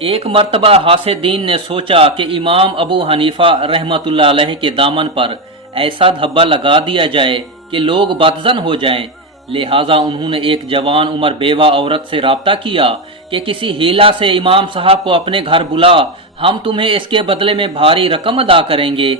ایک مرتبہ حاسدین نے سوچا کہ امام ابو حنیفہ رحمتullah علیہ کے دامن پر ایسا دھبا لگا دیا جائے کہ لوگ بدظن ہو جائیں، لہٰذا انہوں نے ایک جوان عمر بیوہ عورت سے رابطہ کیا کہ کسی ہیلا سے امام صاحب کو اپنے گھر بلا، ہم تمہیں اس کے بدلے میں بھاری رقم ادا کریں گے۔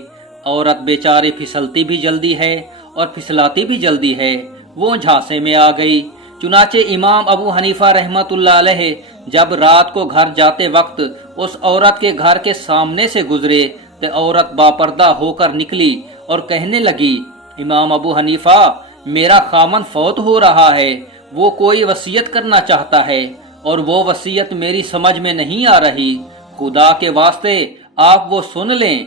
عورت بیچاری پھسلتی بھی جلدی ہے اور پھسلاتی بھی جلدی ہے، وہ جھانسے میں آ گئی۔ چنانچہ امام ابو حنیفہ رحمتullah علیہ جب رات کو گھر جاتے وقت اس عورت کے گھر کے سامنے سے گزرے تو عورت باپردہ ہو کر نکلی اور کہنے لگی، امام ابو حنیفہ، میرا خامن فوت ہو رہا ہے، وہ کوئی وصیت کرنا چاہتا ہے اور وہ وصیت میری سمجھ میں نہیں آ رہی، خدا کے واسطے آپ وہ سن لیں۔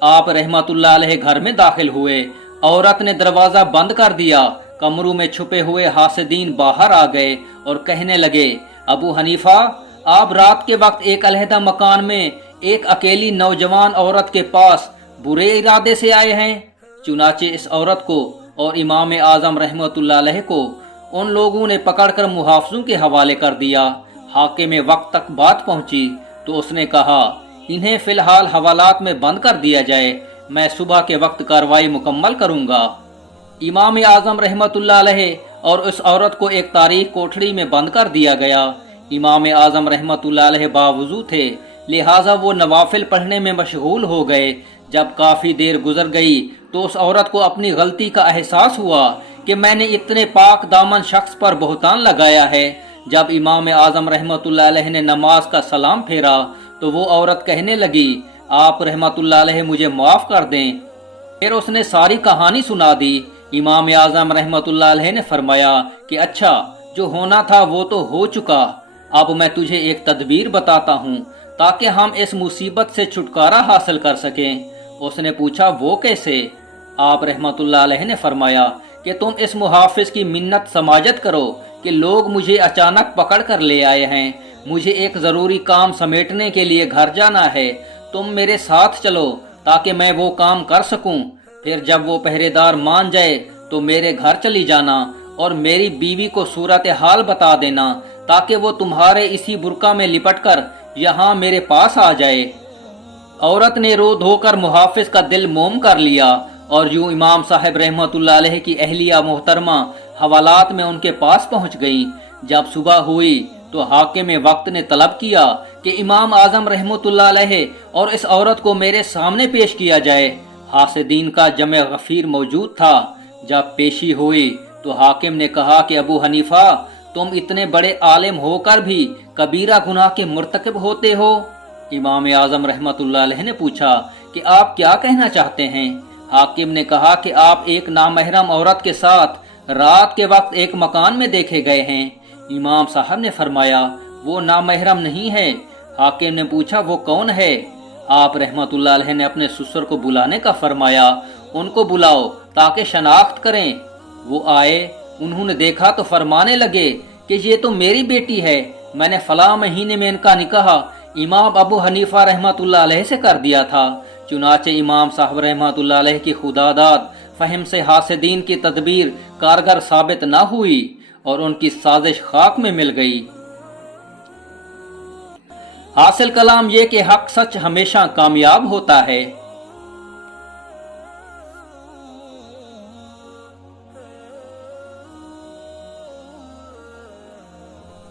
آپ رحمتullah علیہ گھر میں داخل ہوئے، عورت نے دروازہ بند کر دیا، کمروں میں چھپے ہوئے حاسدین باہر آ گئے اور کہنے لگے، ابو حنیفہ، آپ رات کے وقت ایک علیحدہ مکان میں ایک اکیلی نوجوان عورت کے پاس برے ارادے سے آئے ہیں۔ چنانچہ اس عورت کو اور امام اعظم رحمتullah علیہ کو ان لوگوں نے پکڑ کر محافظوں کے حوالے کر دیا۔ حاکم وقت تک بات پہنچی تو اس نے کہا، انہیں فی الحال حوالات میں بند کر دیا جائے، میں صبح کے وقت کارروائی مکمل کروں گا۔ امام اعظم رحمتullah علیہ اور اس عورت کو ایک تاریک کوٹھڑی میں بند کر دیا گیا۔ امام اعظم رحمتullah علیہ باوضو تھے، لہٰذا وہ نوافل پڑھنے میں مشغول ہو گئے۔ جب کافی دیر گزر گئی تو اس عورت کو اپنی غلطی کا احساس ہوا کہ میں نے اتنے پاک دامن شخص پر بہتان لگایا ہے۔ جب امام اعظم رحمتullah علیہ نے نماز کا سلام پھیرا تو وہ عورت کہنے لگی، آپ رحمتullah علیہ مجھے معاف کر دیں۔ پھر اس نے ساری کہانی سنا دی۔ امام اعظم رحمتullah علیہ نے فرمایا کہ اچھا، جو ہونا تھا وہ تو ہو چکا، اب میں تجھے ایک تدبیر بتاتا ہوں تاکہ ہم اس مصیبت سے چھٹکارا حاصل کر سکیں۔ اس نے پوچھا، وہ کیسے؟ آپ رحمتullah علیہ نے فرمایا کہ تم اس محافظ کی منت سماجت کرو کہ لوگ مجھے اچانک پکڑ کر لے آئے ہیں، مجھے ایک ضروری کام سمیٹنے کے لیے گھر جانا ہے، تم میرے ساتھ چلو تاکہ میں وہ کام کر سکوں۔ پھر جب وہ پہرے دار مان جائے تو میرے گھر چلی جانا اور میری بیوی کو صورتحال بتا دینا تاکہ وہ تمہارے اسی برقع میں لپٹ کر یہاں میرے پاس آ جائے۔ عورت نے رو دھو کر محافظ کا دل موم کر لیا اور یوں امام صاحب رحمتullah علیہ کی اہلیہ محترمہ حوالات میں ان کے پاس پہنچ گئیں۔ جب صبح ہوئی تو حاکم وقت نے طلب کیا کہ امام اعظم رحمتullah علیہ اور اس عورت کو میرے سامنے پیش کیا جائے۔ حاسدین کا جمع غفیر موجود تھا۔ جب پیشی ہوئی تو حاکم نے کہا کہ ابو حنیفہ، تم اتنے بڑے عالم ہو کر بھی کبیرہ گناہ کے مرتکب ہوتے ہو؟ امام اعظم رحمتullah علیہ نے پوچھا کہ آپ کیا کہنا چاہتے ہیں؟ حاکم نے کہا کہ آپ ایک نامحرم عورت کے ساتھ رات کے وقت ایک مکان میں دیکھے گئے ہیں۔ امام صاحب نے فرمایا، وہ نامحرم نہیں ہے۔ حاکم نے پوچھا، وہ کون ہے؟ آپ رحمتullah علیہ نے اپنے سسر کو بلانے کا فرمایا، ان کو بلاؤ تاکہ شناخت کریں۔ وہ آئے، انہوں نے دیکھا تو فرمانے لگے کہ یہ تو میری بیٹی ہے، میں نے فلاں مہینے میں ان کا نکاح امام ابو حنیفہ رحمتullah علیہ سے کر دیا تھا۔ چنانچہ امام صاحب رحمتullah علیہ کی خداداد فہم سے حاسدین کی تدبیر کارگر ثابت نہ ہوئی اور ان کی سازش خاک میں مل گئی۔ حاصل کلام یہ کہ حق سچ ہمیشہ کامیاب ہوتا ہے۔